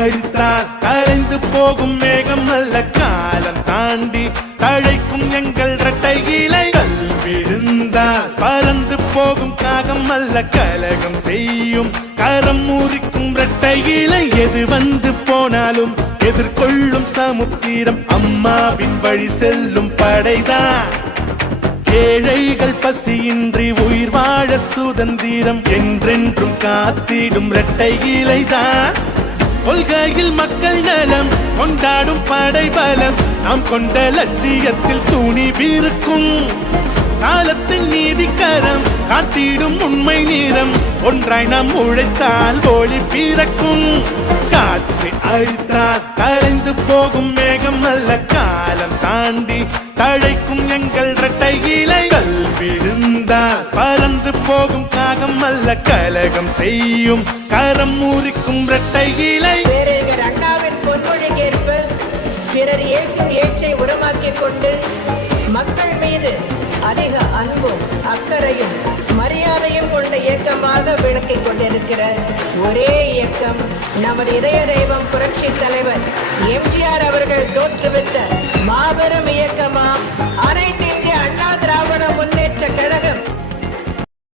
அழித்தால் கரைந்து போகும் மேகம் அல்ல காலம் தாண்டி தழைக்கும் எங்கள் இரட்டை இலைகள் விழுந்தால் பறந்து போகும் காகம் அல்ல கலகம் செய்யும். கரம் முறிக்கும் இரட்டை இலை எது வந்து போனாலும் எதிர்கொள்ளும் சமுத்திரம் அம்மாவின் வழி செல்லும் படைதான். ஏழைகள் பசியின்றி உயிர் வாழ சுதந்திரம் என்றென்றும் காத்திடும் இரட்டை இலைதான் கொள்கையில் மக்கள் நலம் கொண்டாடும் படைபலம் நாம் கொண்ட லட்சியத்தில் துணி வீருக்கும். காலத்தின் நீதிக்கரம் காத்திடும் உண்மை நேரம் ஒன்றாய் நாம் உழைத்தால் ஒளி பீரக்கும். காற்று அழித்தால் கரைந்து போகும் மேகம் நல்ல காலம் தாண்டி தழைக்கும் எங்கள் இரட்டை இலைகள். விழுந்தால் பறந்து போகும் காகம் அல்ல கலகம் செய்யும். கரம் ஊறிக்கும் இரட்டை இலை பிறர் இயேசும் ஏச்சை உரமாக்கிக் கொண்டு மக்கள் மீது அதிக அன்பும் அக்கறையும் மரியாதையும் கொண்ட இயக்கமாக விளக்கிக் கொண்டிருக்கிற ஒரே இயக்கம் நமது இதய தெய்வம் புரட்சி தலைவர் எம்ஜிஆர் அவர்கள் தோற்றுவித்த மாபெரும் இயக்கம்